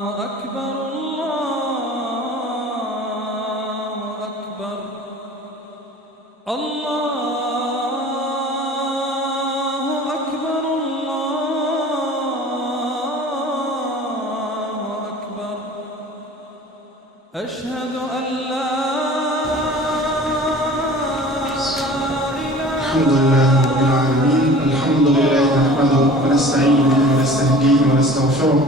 أكبر الله أكبر الله أكبر الله أكبر أشهد أن لا الحمد لله رب العالمين. الحمد لله نحمده ونستعينه ونستهديه ونستغفره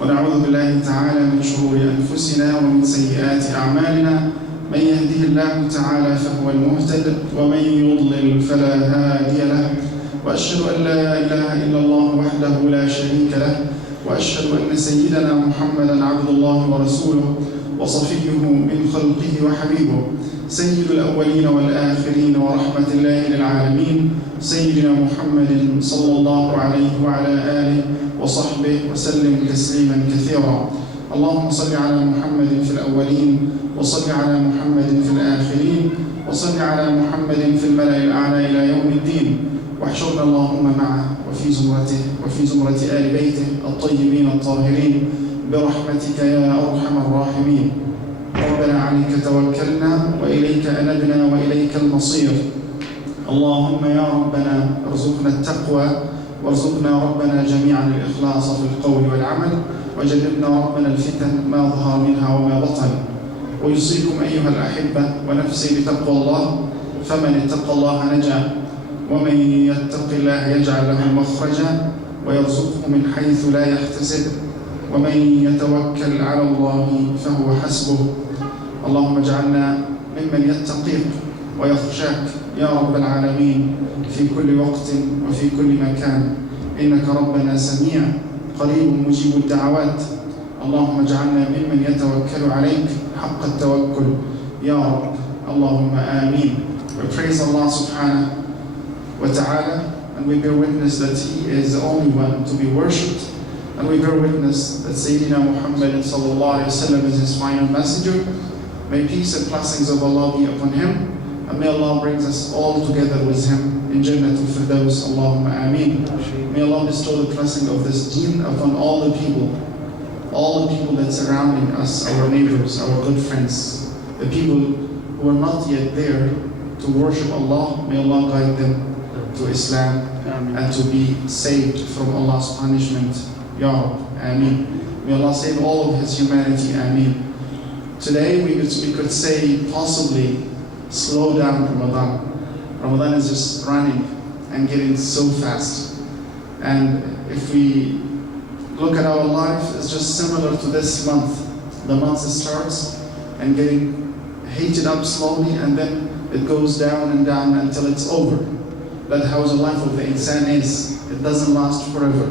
ونعوذ بالله تعالى من شرور أنفسنا ومن سيئات أعمالنا. من يهده الله تعالى فهو المهتد ومن يضلل فلا هادي له، وأشهد أن لا إله إلا الله وحده لا شريك له، وأشهد أن سيدنا محمدا عبد الله ورسوله وصفيه من خلقه وحبيبه، سيد الأولين والآخرين ورحمة الله للعالمين، سيدنا محمد صلى الله عليه وعلى آله وصحبه وسلم تسليما كثيرا. اللهم صل على محمد في الأولين، وصل على محمد في الآخرين، وصل على محمد في الملأ الأعلى إلى يوم الدين، واحشرنا اللهم معه وفي زمرته وفي زمرة آل بيته الطيبين الطاهرين برحمتك يا أرحم الراحمين. ربنا عليك توكلنا وإليك أنبنا وإليك المصير. اللهم يا ربنا ارزقنا التقوى، وارزقنا ربنا جميعا الإخلاص في القول والعمل، وجنبنا ربنا الفتن ما ظهر منها وما بطن. ويوصيكم أيها الأحبة ونفسي بتقوى الله، فمن اتقى الله نجا، ومن يتق الله يجعل له مخرجا ويرزقه من حيث لا يحتسب، ومن يتوكل على الله فهو حسبه. اللهم اجعلنا ممن يتقيك ويخشاك يا رب العالمين في كل وقت وفي كل مكان، إنك ربنا سميع قريب مجيب الدعوات. اللهم اجعلنا ممن يتوكل عليك حق التوكل يا رب. اللهم آمين. We praise Allah subhanahu wa ta'ala, and we bear witness that He is the only one to be worshipped, and we bear witness that Sayyidina Muhammad sallallahu alayhi wa sallam is His final messenger. May peace and blessings of Allah be upon him, and may Allah bring us all together with him in Jannatul Firdaus. Allahumma ameen. May Allah bestow the blessing of this deen upon all the people that surrounding us, our neighbors, our good friends, the people who are not yet there to worship Allah. May Allah guide them to Islam and to be saved from Allah's punishment. Ya Rab, ameen. May Allah save all of His humanity, ameen. Today we could say possibly slow down Ramadan. Ramadan is just running and getting so fast. And if we look at our life, it's just similar to this month. The month starts and getting heated up slowly, and then it goes down and down until it's over. That's how the life of the insan is. It doesn't last forever.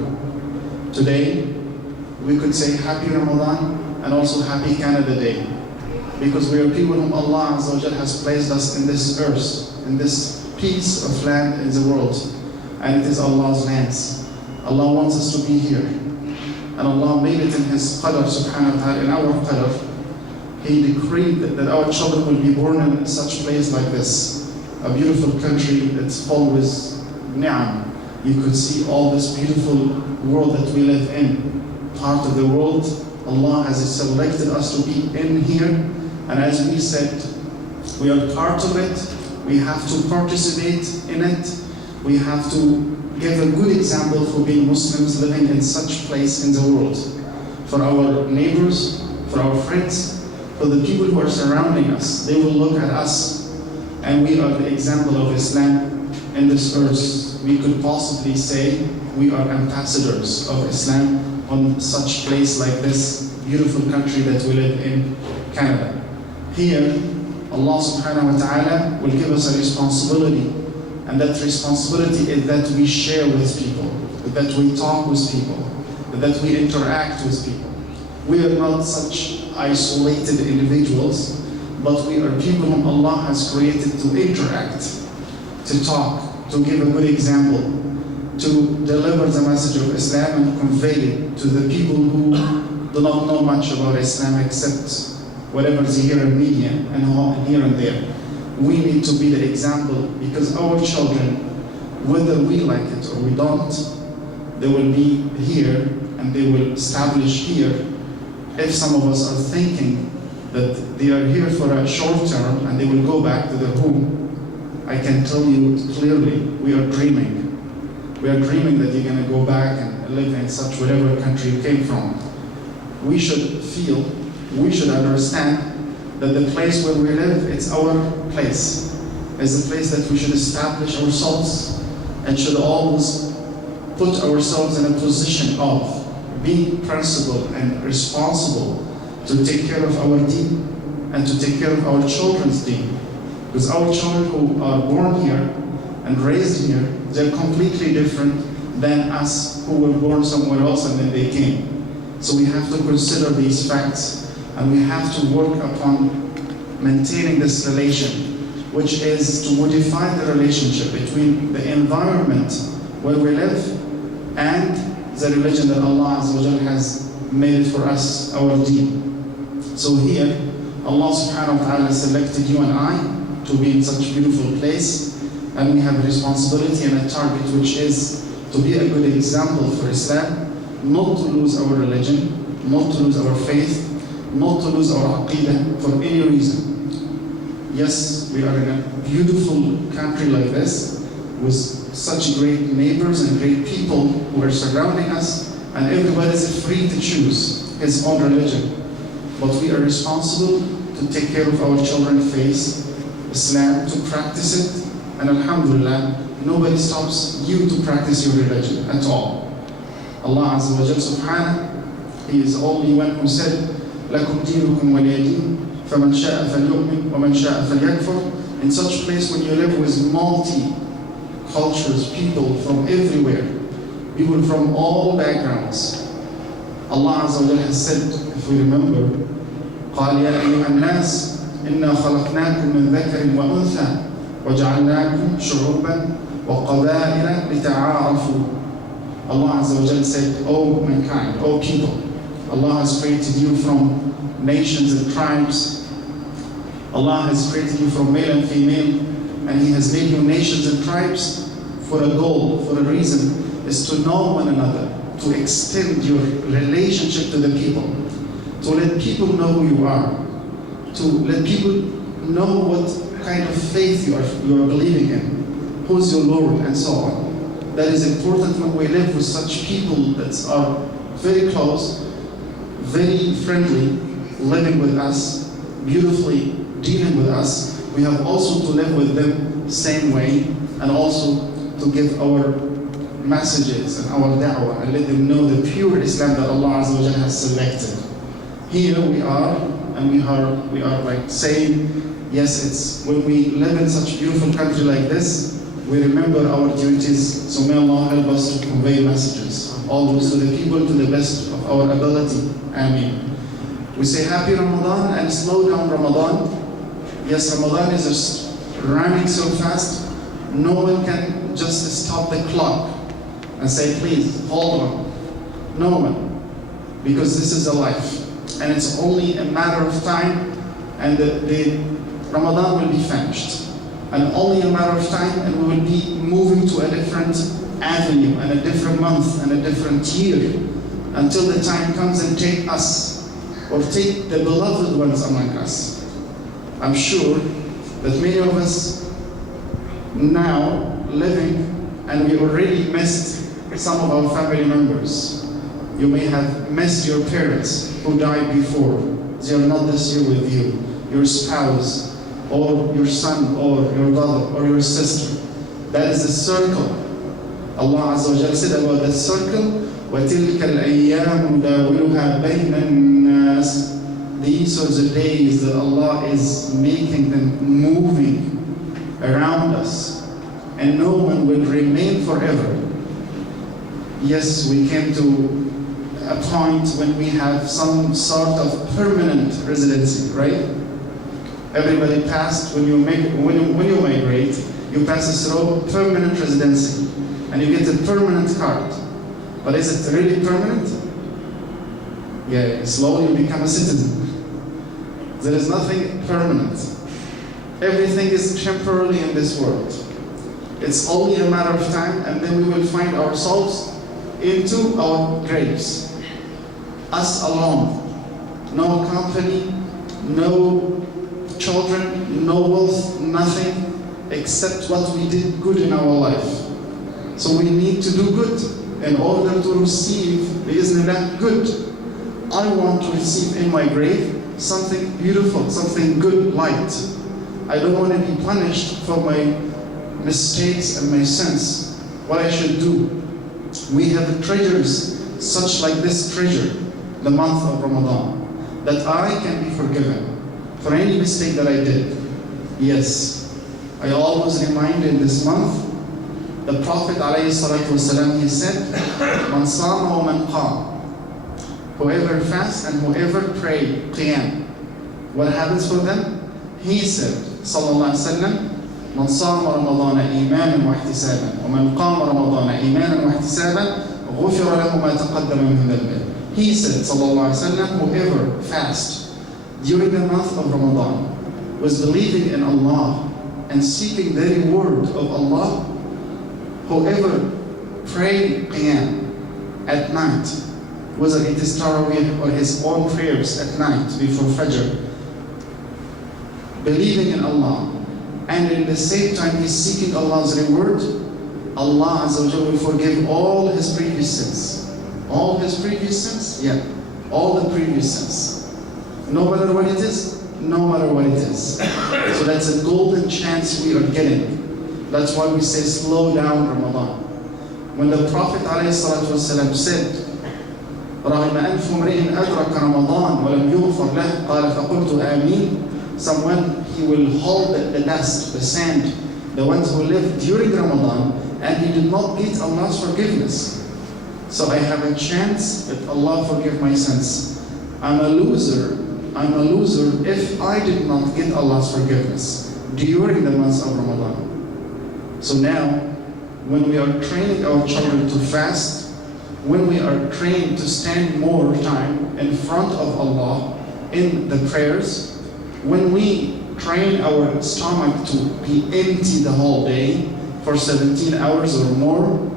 Today we could say happy Ramadan and also happy Canada Day, because we are people whom Allah Azza wa Jal has placed us in this earth, in this piece of land in the world, and it is Allah's lands. Allah wants us to be here, and Allah made it in His qadr subhanahu wa ta'ala, in our qadr. He decreed that our children will be born in such place like this, a beautiful country that's full with ni'am. You could see all this beautiful world that we live in, part of the world. Allah has selected us to be in here, and as we said, we are part of it. We have to participate in it. We have to give a good example for being Muslims living in such place in the world, for our neighbors, for our friends, for the people who are surrounding us. They will look at us, and we are the example of Islam in this earth. We could possibly say we are ambassadors of Islam on such place like this beautiful country that we live in, Canada. Here, Allah subhanahu wa ta'ala will give us a responsibility, and that responsibility is that we share with people, that we talk with people, that we interact with people. We are not such isolated individuals, but we are people whom Allah has created to interact, to talk, to give a good example, to deliver the message of Islam and convey it to the people who do not know much about Islam except whatever they hear in media and here and there. We need to be the example, because our children, whether we like it or we don't, they will be here and they will establish here if some of us are thinking that they are here for a short term and they will go back to their home, I can tell you clearly, we are dreaming. We are dreaming that you're going to go back and live in such whatever country you came from. We should feel, we should understand that the place where we live, it's our place. It's the place that we should establish ourselves and should always put ourselves in a position of being principled and responsible to take care of our deen and to take care of our children's deen. Because our children who are born here and raised here, they're completely different than us who were born somewhere else and then they came. So we have to consider these facts and we have to work upon maintaining this relation, which is to modify the relationship between the environment where we live and the religion that Allah Azza wa Jal has made for us, our deen. So here, Allah subhanahu wa ta'ala selected you and I to be in such a beautiful place, and we have a responsibility and a target, which is to be a good example for Islam, not to lose our religion, not to lose our faith, not to lose our aqidah for any reason. Yes, we are in a beautiful country like this, with such great neighbors and great people who are surrounding us, and everybody is free to choose his own religion. But we are responsible to take care of our children's faith, Islam, to practice it, and alhamdulillah, nobody stops you to practice your religion at all. Allah Azza wa Jal subhanahu, He is the only one who said, لَكُمْ دِينُكُمْ وَلِيَ دِينِ فَمَنْ شَاءَ فَلْيُؤْمِنْ وَمَنْ شَاءَ فَلْيَكْفُرْ. In such place when you live with multi-cultures, people from everywhere, people from all backgrounds, Allah Azza wa Jal has said, if we remember, قَالْ يَا أَيُّهَا النَّاسِ إِنَّا خَلَقْنَاكُمْ مِنْ ذَكَرٍ وَأُنْثَى وَجَعَلْنَاكُمْ شُعُوبًا وَقَبَائِلَ لِتَعَارَفُوا. Allah Azza wa Jal said, O mankind, O people, Allah has created you from nations and tribes. Allah has created you from male and female, and He has made you nations and tribes for a goal, for a reason, is to know one another, to extend your relationship to the people, to let people know who you are, to let people know what kind of faith you are believing in, who's your Lord, and so on. That is important when we live with such people that are very close, very friendly, living with us, beautifully dealing with us. We have also to live with them same way, and also to give our messages and our da'wah and let them know the pure Islam that Allah Azza wa Jalla has selected. Here we are, and we are like saying, yes, it's when we live in such a beautiful country like this, we remember our duties. So may Allah help us to convey messages always to the people to the best of our ability. Ameen. We say happy Ramadan and slow down Ramadan. Yes, Ramadan is just running so fast, no one can just stop the clock and say, please, hold on. No one. Because this is a life. And it's only a matter of time, and the Ramadan will be finished. And only a matter of time, and we will be moving to a different avenue, and a different month, and a different year, until the time comes and take us, or take the beloved ones among us. I'm sure that many of us now living, and we already missed some of our family members. You may have missed your parents who died before. They are not this year with you. Your spouse, or your son, or your brother, or your sister. That is the circle. Allah Azza wa Jalla said about that circle, وَتِلْكَ الْأَيَّامُ دَاوِلُهَا بَيْنَ النَّاسِ. These are the days that Allah is making them moving around us, and no one will remain forever. Yes, we came to a point when we have some sort of permanent residency, right? Everybody passed, when you migrate, you pass through permanent residency, and you get a permanent card. But is it really permanent? Yeah, slowly you become a citizen. There is nothing permanent. Everything is temporary in this world. It's only a matter of time, and then we will find ourselves into our graves. Us alone. no company, no children, no wealth, nothing except what we did good in our life. So we need to do good in order to receive, bi'Iznillah, good. I want to receive in my grave something beautiful, something good, light. I don't want to be punished for my mistakes and my sins. What I should do. We have treasures such like this treasure, the month of Ramadan, that I can be forgiven for any mistake that I did. Yes, I always remind in this month, the Prophet ﷺ, he said, "Man sama wa man qam." Whoever fasts and whoever pray, qiyam. What happens for them? He said, sallallahu alaihi wasallam, "Man sama Ramadan imanan wa ihtisaban, wa man qama Ramadan imanan wa ihtisaban, ghufira lahu ma taqaddama min dhanbihi." He said, sallallahu alaihi wasallam, whoever fasts during the month of Ramadan was believing in Allah and seeking the reward of Allah, whoever prayed qiyam at night, whether it is Taraweeh or his own prayers at night before Fajr, believing in Allah, and in the same time he's seeking Allah's reward, Allah Azza wa Jalla will forgive all his previous sins. All his previous sins? Yeah, all the previous sins. No matter what it is, no matter what it is. So that's a golden chance we are getting. That's why we say slow down Ramadan. When the Prophet ﷺ said, رَغِمَ أَنْفُ امْرِئٍ أَدْرَكَ رَمَضَانَ وَلَمْ يُغْفَرْ لَهُ قَالَ فَقُلْتُ آمِينَ. Someone, he will hold the dust, the sand, the ones who lived during Ramadan, and he did not get Allah's forgiveness. So I have a chance that Allah forgive my sins. I'm a loser if I did not get Allah's forgiveness during the months of Ramadan. So now, when we are training our children to fast, when we are trained to stand more time in front of Allah in the prayers, when we train our stomach to be empty the whole day for 17 hours or more,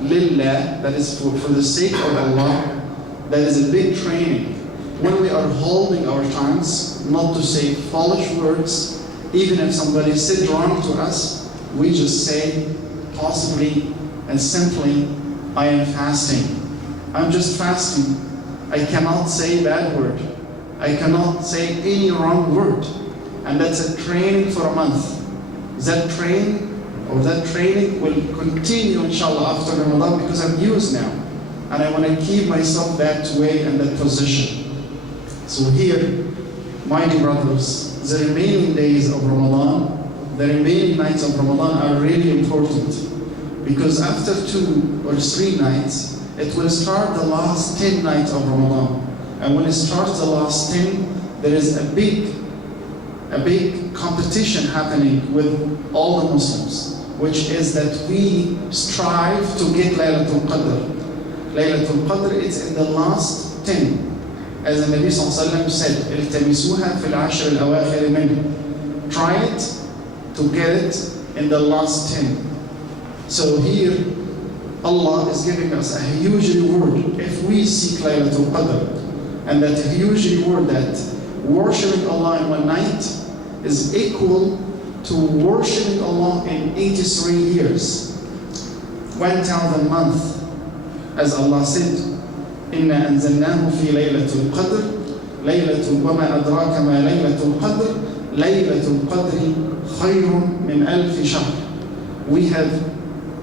lillah, that is for the sake of Allah, that is a big training. When we are holding our tongues, not to say foolish words, even if somebody said wrong to us, we just say possibly and simply, I am fasting. I'm just fasting. I cannot say bad word. I cannot say any wrong word. And that's a training for a month. That training will continue inshallah after Ramadan, because I'm used now. And I want to keep myself that way and that position. So here, my dear brothers, the remaining days of Ramadan, the remaining nights of Ramadan are really important, because after 2 or 3 nights, it will start the last 10 nights of Ramadan. And when it starts the last 10, there is a big competition happening with all the Muslims, which is that we strive to get Laylatul Qadr. Laylatul Qadr is in the last 10. As the Nabi ﷺ said, "Iltamisuha fil ashr al-awakhir min." Try it to get it in the last 10. So here, Allah is giving us a huge reward if we seek Laylatul Qadr. And that huge reward, that worshiping Allah in one night is equal to worshiping Allah in 83 years. 1,000 months. As Allah said, إِنَّا أَنزَلْنَاهُ فِي لَيْلَةُ الْقَدْرِ لَيْلَةُ وَمَا أَدْرَاكَ مَا لَيْلَةُ الْقَدْرِ لَيْلَةُ الْقَدْرِ خَيْرٌ مِنْ أَلْفِ شَهْرٍ. We have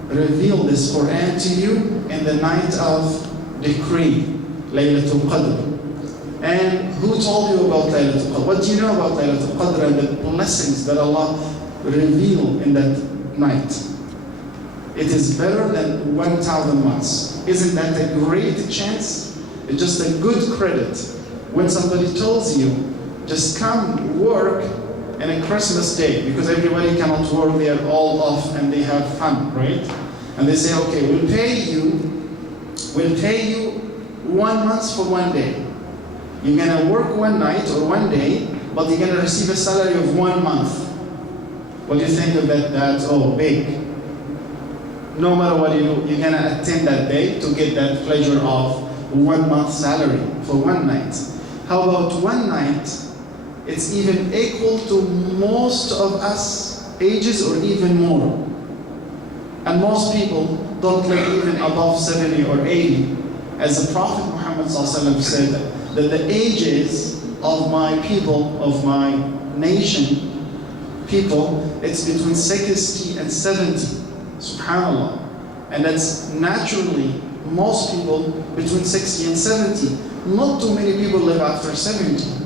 revealed this Quran to you in the night of decree, Laylatul Qadr. And who told you about Laylatul Qadr? What do you know about Laylatul Qadr and the blessings that Allah revealed in that night? It is better than 1,000 months. Isn't that a great chance? It's just a good credit. When somebody tells you, just come work in a Christmas day, because everybody cannot work, they are all off and they have fun, right? And they say, okay, we'll pay you 1 month for 1 day. You're gonna work 1 night or 1 day, but you're gonna receive a salary of 1 month. What do you think of that? That's big. No matter what you do, you're gonna attend that day to get that pleasure of 1 month salary for 1 night. How about one night? It's even equal to most of us ages or even more. And most people don't live even above 70 or 80. As the Prophet Muhammad ﷺ said, that the ages of my people, of my nation, people, it's between 60 and 70. SubhanAllah. And that's naturally most people between 60 and 70. Not too many people live after 70.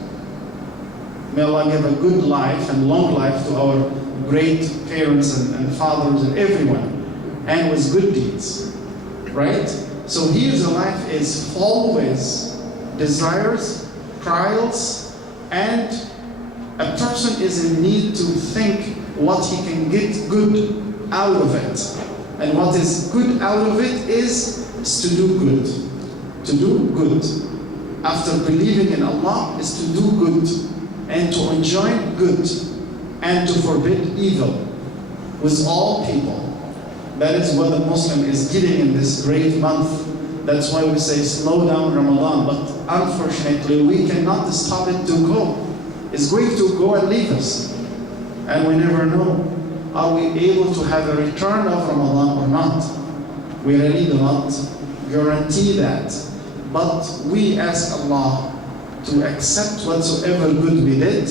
May Allah give a good life and long life to our great parents and fathers and everyone, and with good deeds, right? So here's a life is always desires, trials, and a person is in need to think what he can get good out of it. And what is good out of it is to do good. To do good. After believing in Allah is to do good and to enjoy good and to forbid evil with all people. That is what the Muslim is getting in this great month. That's why we say slow down Ramadan, but unfortunately we cannot stop it to go. It's going to go and leave us. And we never know, are we able to have a return of Ramadan or not? We really do not guarantee that. But we ask Allah to accept whatsoever good we did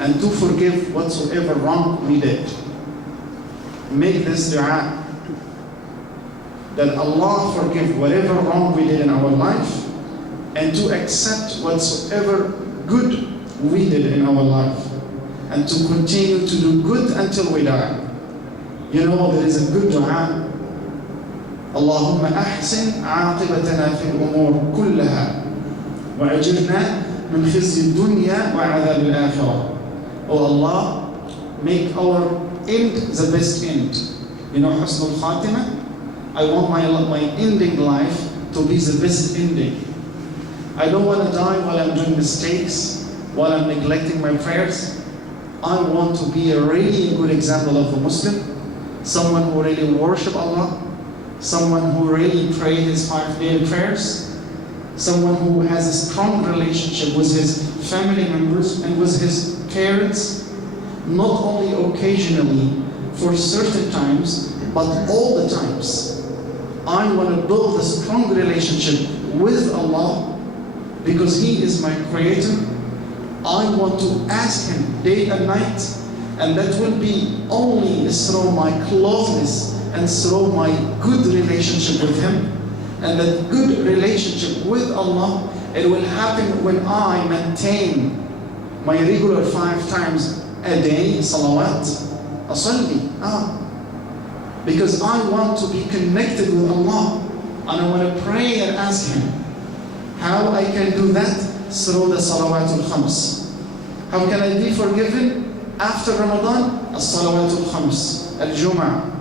and to forgive whatsoever wrong we did. Make this dua that Allah forgive whatever wrong we did in our life and to accept whatsoever good we did in our life and to continue to do good until we die. You know, there is a good dua. اللهم أحسن عاقبتنا في الأمور كلها وأجرنا من خزي الدنيا وعذاب الآخرة. Oh Allah, make our end the best end. You know, حسن الخاتمة. I want my ending life to be the best ending. I don't want to die while I'm doing mistakes, while I'm neglecting my prayers. I want to be a really good example of a Muslim, someone who really worship Allah, someone who really pray his 5 daily prayers, someone who has a strong relationship with his family members and with his parents, not only occasionally for certain times, but all the times. I want to build a strong relationship with Allah because He is my creator. I want to ask Him day and night, and that will be only through my closeness and through my good relationship with Him. And that good relationship with Allah, it will happen when I maintain my regular 5 times a day salawat, asalli. Because I want to be connected with Allah and I want to pray and ask Him. How I can do that? Through the salawatul khams. How can I be forgiven? After Ramadan, as-salawatul khams, al-jum'ah.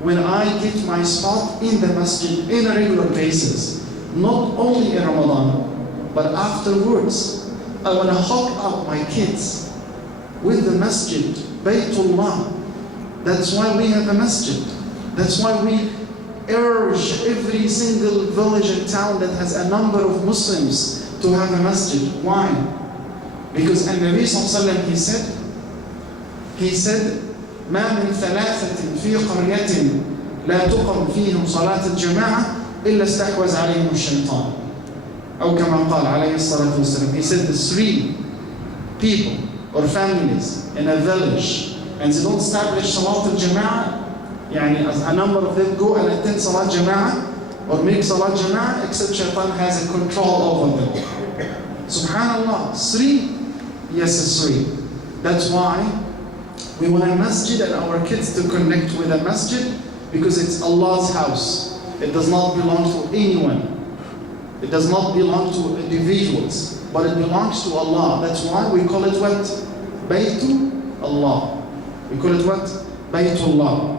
When I get my spot in the masjid in a regular basis, not only in Ramadan, but afterwards, I want to hook up my kids with the masjid, Baytullah. That's why we have a masjid. That's why we urge every single village and town that has a number of Muslims to have a masjid. Why? Because An-Nabi sallallahu alaihi wasallam, he said, ما من ثلاثة في قرية لا تقم فيهم صلاة الجماعة إلا استحوذ عليهم الشيطان. أو كما قال عليه الصلاة والسلام. He said the 3 people or families in a village and they don't establish Salat al-Jama'ah, يعني a number of them go and attend Salat Jama'ah or make Salat Jama'ah, except Shaitan has a control over them. Subhanallah, 3? Yes, it's 3. That's why we want a masjid and our kids to connect with a masjid because it's Allah's house. It does not belong to anyone. It does not belong to individuals, but it belongs to Allah. That's why we call it what? Baytu Allah. We call it what? Baytullah.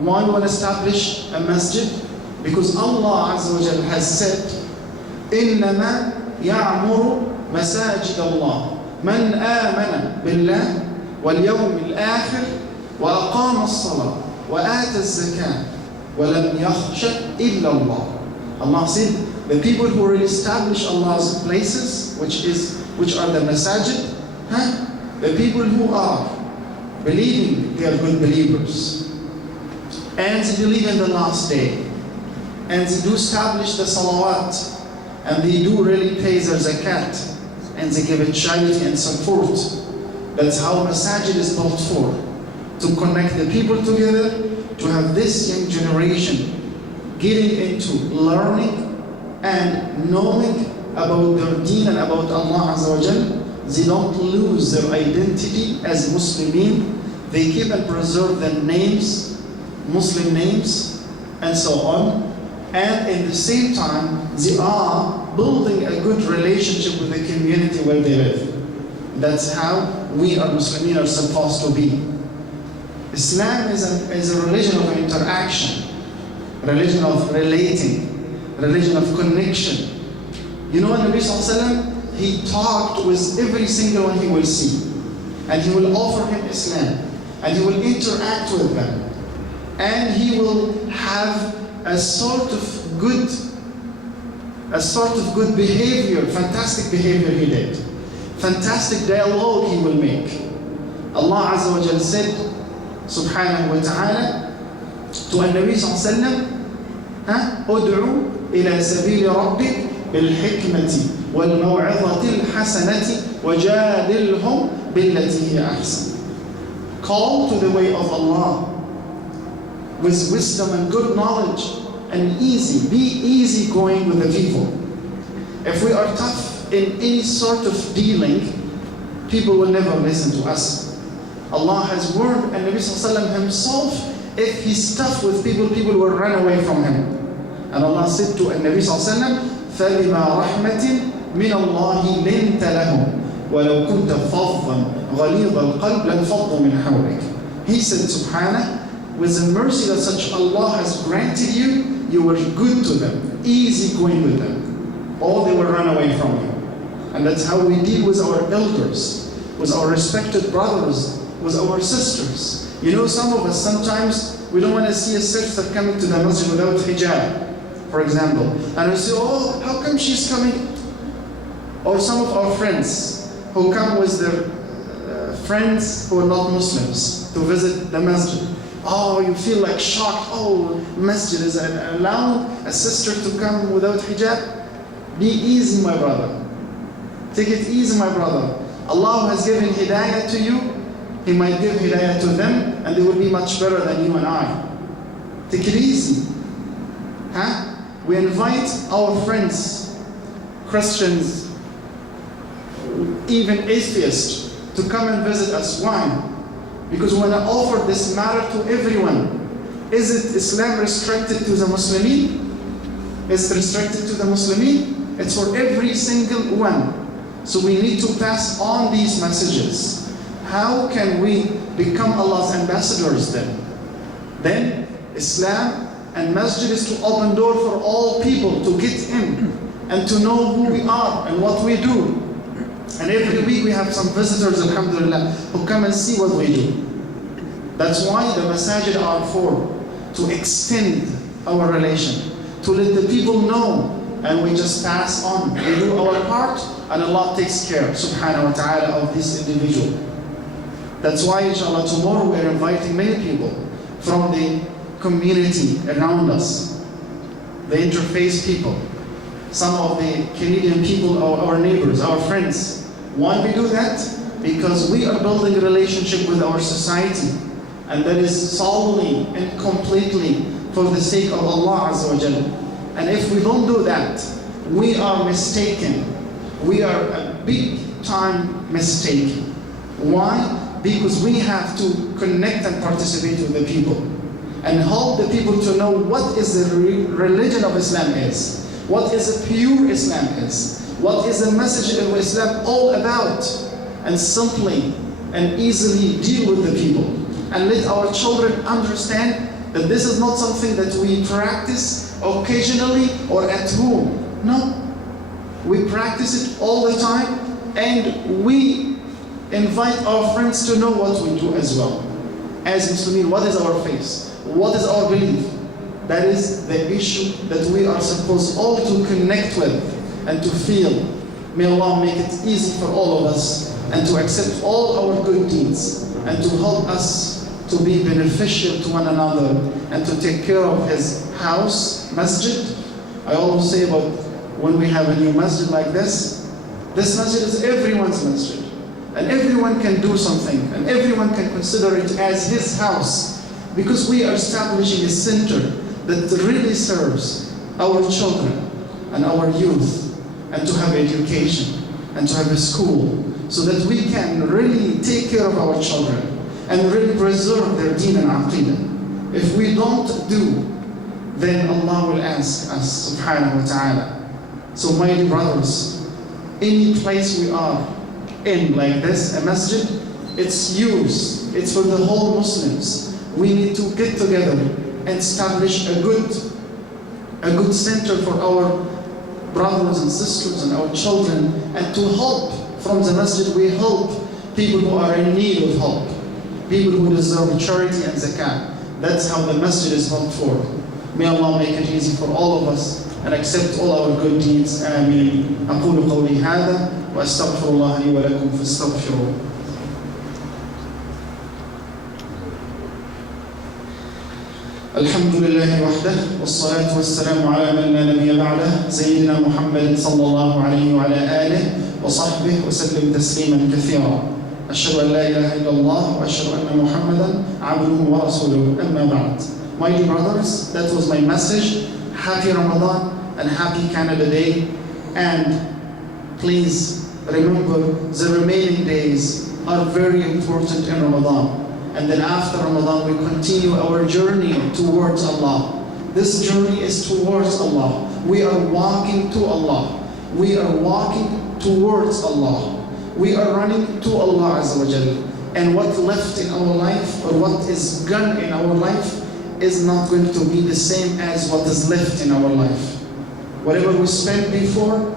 Why we want to establish a masjid? Because Allah Azza wa Jalla has said, إِنَّمَا يَعْمُرُ مَسَاجِدَ اللَّهِ مَنْ آمَنَ بِاللَّهِ وَالْيَوْمِ الْآخِرِ وَأَقَامَ الصَّلَاةَ وَآتَى الزَّكَاةَ وَلَمْ يَخْشَ إِلَّا اللَّهِ. Allah said, the people who will establish Allah's places, which is which are the Masajid, the people who are believing they are good believers, and they believe in the last day, and they do establish the salawat, and they do really pay their zakat, and they give it charity and support. That's how Masajid is built for, to connect the people together, to have this young generation getting into learning and knowing about their deen and about Allah Azza wa Jal. They don't lose their identity as Muslimin. They keep and preserve their names, Muslim names, and so on. And in the same time, they are building a good relationship with the community where they live. That's how we are Muslimin are supposed to be. Islam is a religion of interaction, religion of relating, religion of connection. You know, Nabi Sallallahu Alaihi Wasallam, he talked with every single one he will see, and he will offer him Islam, and he will interact with them, and he will have a sort of good behavior, fantastic behavior he did, fantastic dialogue he will make. Allah Azza wa Jal said, subhanahu wa ta'ala, to Nabi Sallallahu Alaihi Wasallam, ud'u ila sabili rabbik بالحكمة والموعظة الحسنة وجادلهم بالتي هي أحسن. Call to the way of Allah with wisdom and good knowledge, and be easy going with the people. If we are tough in any sort of dealing, people will never listen to us. Allah has warned Nabi Sallallahu Alaihi Wasallam himself, if he's tough with people, people will run away from him. And Allah said to Nabi Sallallahu Alaihi Wasallam, فَبِمَا رَحْمَةٍ مِّنَ اللَّهِ لِنْتَ لَهُمْ وَلَوْ كُنْتَ فَظًّا غَلِيظَ الْقَلْبِ لَانْفَضُّوا مِنْ حَوْلِكَ. He said, subhanah, with the mercy that such Allah has granted you, you were good to them, easy going with them. All they will run away from you. And that's how we deal with our elders, with our respected brothers, with our sisters. You know, some of us, sometimes we don't want to see a sister coming to the masjid without hijab, for example. And we say, oh, how come she's coming? Or some of our friends who come with their friends who are not Muslims to visit the masjid. Oh, you feel like shocked. Oh, masjid is allowed a sister to come without hijab? Be easy, my brother. Take it easy, my brother. Allah has given hidayah to you. He might give hidayah to them, and they will be much better than you and I. Take it easy. We invite our friends, Christians, even atheists, to come and visit us. Why? Because we want to offer this matter to everyone. Is it Islam restricted to the Muslimin? Is it restricted to the Muslimin? It's for every single one. So we need to pass on these messages. How can we become Allah's ambassadors then? Then Islam and Masjid is to open door for all people to get in and to know who we are and what we do. And every week we have some visitors, alhamdulillah, who come and see what we do. That's why the Masajid are for, to extend our relation, to let the people know, and we just pass on. We do our part, and Allah takes care, subhanahu wa ta'ala, of this individual. That's why, inshallah, tomorrow we're inviting many people from the community around us, the interfaith people, some of the Canadian people, our neighbors, our friends. Why we do that? Because we are building a relationship with our society, and that is solely and completely for the sake of Allah Azza wa Jalla. And if we don't do that, we are mistaken. We are a big time mistake. Why? Because we have to connect and participate with the people and help the people to know what is the religion of Islam is, what is a pure Islam is, what is the message of Islam all about, and simply and easily deal with the people and let our children understand that this is not something that we practice occasionally or at home. No, we practice it all the time, and we invite our friends to know what we do as well. As Muslimin, what is our faith? What is our belief? That is the issue that we are supposed all to connect with and to feel. May Allah make it easy for all of us and to accept all our good deeds and to help us to be beneficial to one another and to take care of His house, Masjid. I always say about when we have a new Masjid like this Masjid is everyone's Masjid. And everyone can do something and everyone can consider it as his house, because we are establishing a center that really serves our children and our youth, and to have education and to have a school, so that we can really take care of our children and really preserve their deen and aqidah. If we don't do, then Allah will ask us subhanahu wa ta'ala. So my dear brothers, any place we are in like this, a masjid, it's yours, it's for the whole Muslims. We need to get together and establish a good center for our brothers and sisters and our children, and to help from the masjid. We help people who are in need of help, people who deserve charity and zakat. That's how the masjid is helped for. May Allah make it easy for all of us and accept all our good deeds. Ameen. أقول قولي هذا وأستغفر الله لي ولكم فاستغفروه. الحمد لله وحده والصلاة والسلام على من لا نبي بعده سيدنا محمد صلى الله عليه وعلى آله وصحبه وسلم تسليما كثيرا. أشهد أن لا إله إلا الله وأشهد أن محمدا عبده ورسوله. أما بعد. My dear brothers, that was my message. Happy Ramadan and happy Canada Day. And please remember, the remaining days are very important in Ramadan. And then after Ramadan, we continue our journey towards Allah. This journey is towards Allah. We are walking to Allah. We are walking towards Allah. We are running to Allah Azza wa Jal. And what left in our life, or what is gone in our life, is not going to be the same as what is left in our life. Whatever we spent before,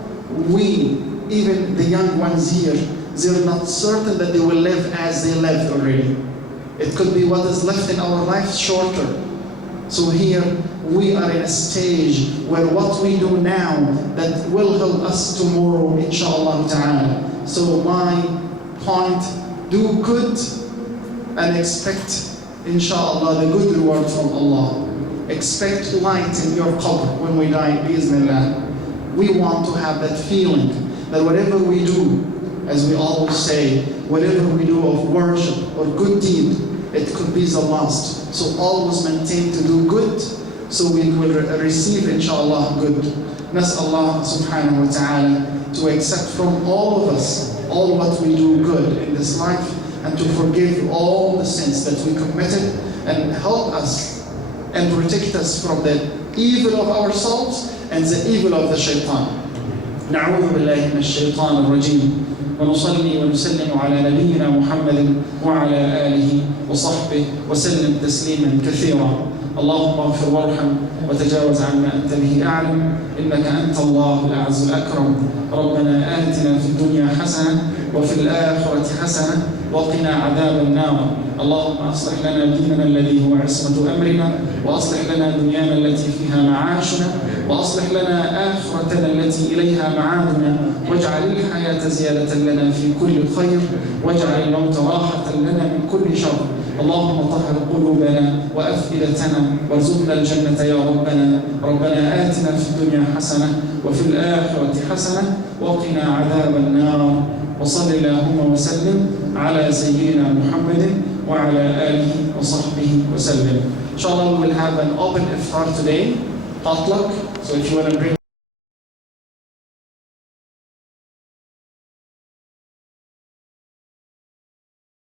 even the young ones here, they're not certain that they will live as they lived already. It could be what is left in our life shorter. So here we are in a stage where what we do now that will help us tomorrow, inshallah ta'ala. So my point, do good and expect, inshallah, the good reward from Allah. Expect light in your qabr when we die, bi'iznillah. We want to have that feeling that whatever we do, as we always say, whatever we do of worship or good deed, it could be the last. So always maintain to do good, so we will receive, inshallah, good. Nas'al Allah subhanahu wa ta'ala to accept from all of us all what we do good in this life, and to forgive all the sins that we committed, and help us and protect us from the evil of ourselves and the evil of the shaitan. نعوذ بالله من الشيطان الرجيم ونصلي ونسلم على نبينا محمد وعلى آله وصحبه وسلم تسليما كثيرا. اللهم اغفر وارحم وتجاوز عما أنت به أعلم، إنك أنت الله الأعز الأكرم. ربنا آتنا في الدنيا حسنة وفي الآخرة حسنة وقنا عذاب النار. اللهم أصلح لنا ديننا الذي هو عصمة أمرنا، وأصلح لنا دنيانا التي فيها معاشنا، وأصلح لنا آخرتنا التي إليها معادنا، واجعل الحياة زيادة لنا في كل خير، واجعل الموت راحة لنا من كل شر. اللهم طهر قلوبنا وأفئدتنا وارزقنا الجنة يا ربنا. ربنا آتنا في الدنيا حسنة وفي الآخرة حسنة وقنا عذاب النار. وصل اللهم وسلم على سيدنا محمد وعلى آله وصحبه وسلم. Inshallah, we will have an open iftar today, potluck. So if you want to bring